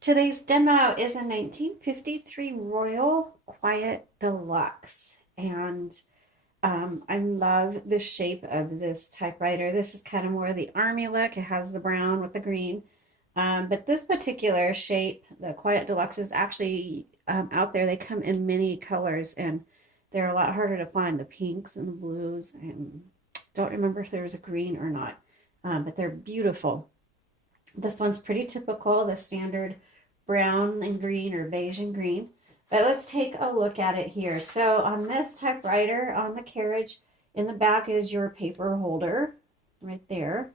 Today's demo is a 1953 Royal Quiet DeLuxe, and I love the shape of this typewriter. This is kind of more the army look. It has the brown with the green, but this particular shape, the Quiet DeLuxe, is actually out there. They come in many colors, and they're a lot harder to find. The pinks and the blues, and don't remember if there was a green or not, but they're beautiful. This one's pretty typical, the standard brown and green or beige and green. But let's take a look at it here. So on this typewriter, on the carriage, in the back is your paper holder right there.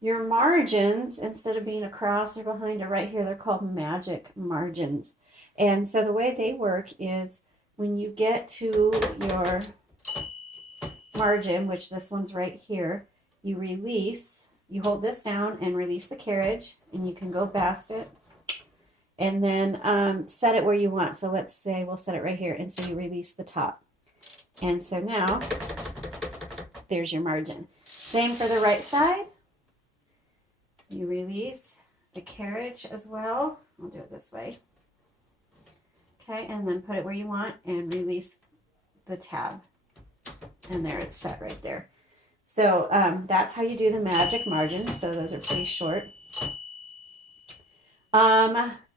Your margins, instead of being across or behind or right here, they're called magic margins. And so the way they work is when you get to your margin, which this one's right here, you release. You hold this down and release the carriage, and you can go past it and then set it where you want. So let's say we'll set it right here, and so you release the top. And so now there's your margin. Same for the right side. You release the carriage as well. I'll do it this way. Okay, and then put it where you want and release the tab. And there, it's set right there. So that's how you do the magic margins. So those are pretty short.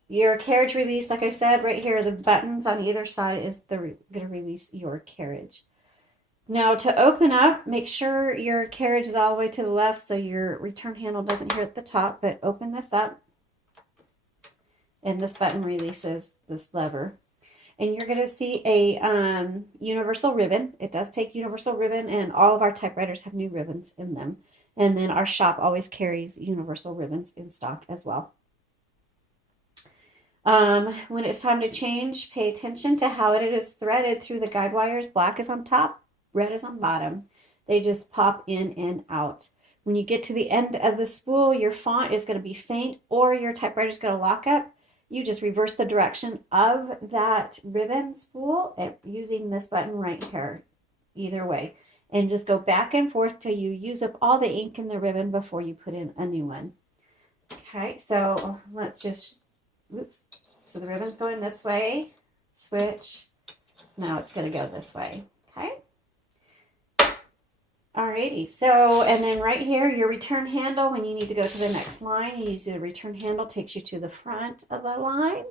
Your carriage release, like I said, right here, the buttons on either side is going to release your carriage. Now to open up, make sure your carriage is all the way to the left so your return handle doesn't hit the top, but open this up. And this button releases this lever. And you're going to see a universal ribbon. It does take universal ribbon, and all of our typewriters have new ribbons in them. And then our shop always carries universal ribbons in stock as well. When it's time to change, pay attention to how it is threaded through the guide wires. Black is on top, red is on bottom. They just pop in and out. When you get to the end of the spool, your font is going to be faint or your typewriter is going to lock up. You just reverse the direction of that ribbon spool using this button right here, either way. And just go back and forth till you use up all the ink in the ribbon before you put in a new one. Okay, so let's just, oops. So the ribbon's going this way, switch. Now it's going to go this way, okay? Alrighty, so, and then right here, your return handle, when you need to go to the next line, you use the return handle, takes you to the front of the line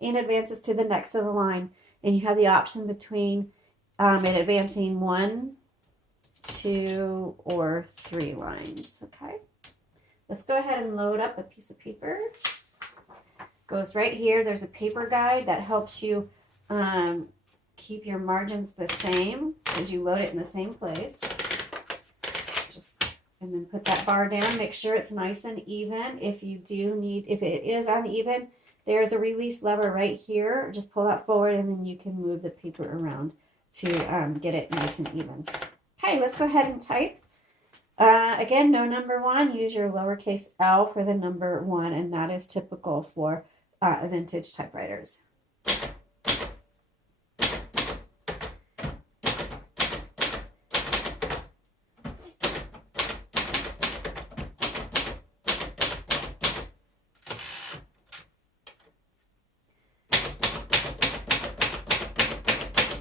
and advances to the next of the line. And you have the option between it advancing 1, 2, or 3 lines, okay? Let's go ahead and load up a piece of paper. Goes right here. There's a paper guide that helps you keep your margins the same as you load it in the same place. And then put that bar down. Make sure it's nice and even. If it is uneven, there's a release lever right here. Just pull that forward, and then you can move the paper around to get it nice and even. Okay, let's go ahead and type. Again, no number 1. Use your lowercase l for the number 1, and that is typical for vintage typewriters.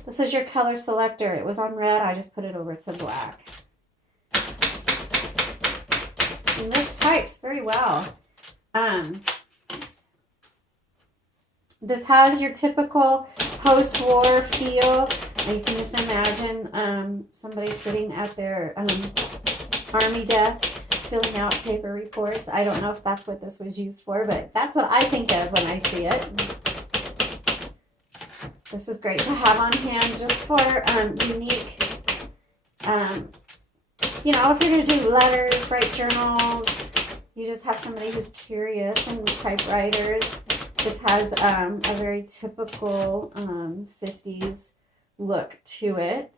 This is your color selector. It was on red. I just put it over to black. And this types very well. This has your typical post-war feel. You can just imagine somebody sitting at their army desk filling out paper reports. I don't know if that's what this was used for, but that's what I think of when I see it. This is great to have on hand just for unique, if you're going to do letters, write journals, you just have somebody who's curious and typewriters. This has a very typical 50s look to it.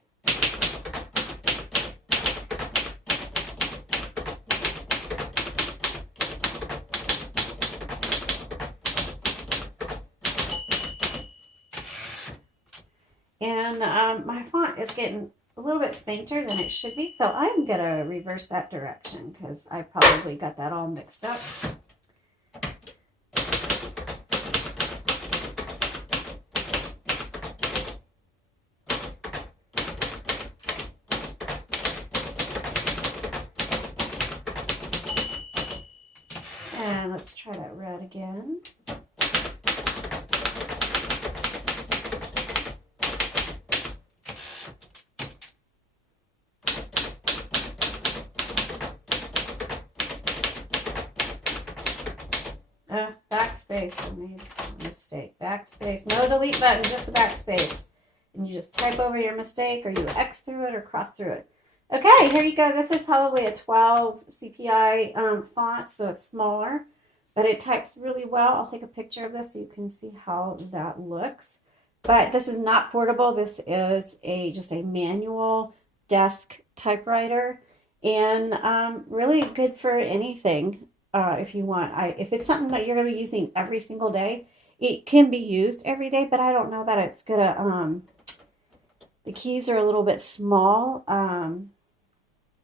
And my font is getting a little bit fainter than it should be, so I'm going to reverse that direction because I probably got that all mixed up. let's try that red again. Backspace. I made a mistake. Backspace. No delete button, just a backspace. And you just type over your mistake, or you X through it or cross through it. Okay, here you go. This is probably a 12 CPI font, so it's smaller, but it types really well. I'll take a picture of this so you can see how that looks. But this is not portable. This is just a manual desk typewriter, and really good for anything. If you want, if it's something that you're going to be using every single day, it can be used every day, but I don't know that it's gonna, the keys are a little bit small.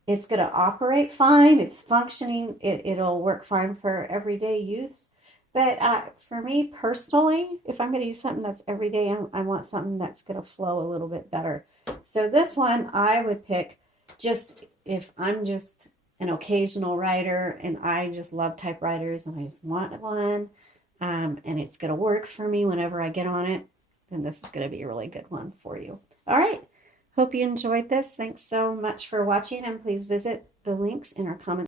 It's gonna operate fine. It's functioning. It'll work fine for everyday use. But for me personally, if I'm gonna use something that's every day, I want something that's gonna flow a little bit better. So this one I would pick just if I'm just an occasional writer and I just love typewriters and I just want one, and it's going to work for me whenever I get on it, then this is going to be a really good one for you. All right. Hope you enjoyed this. Thanks so much for watching, and please visit the links in our comments.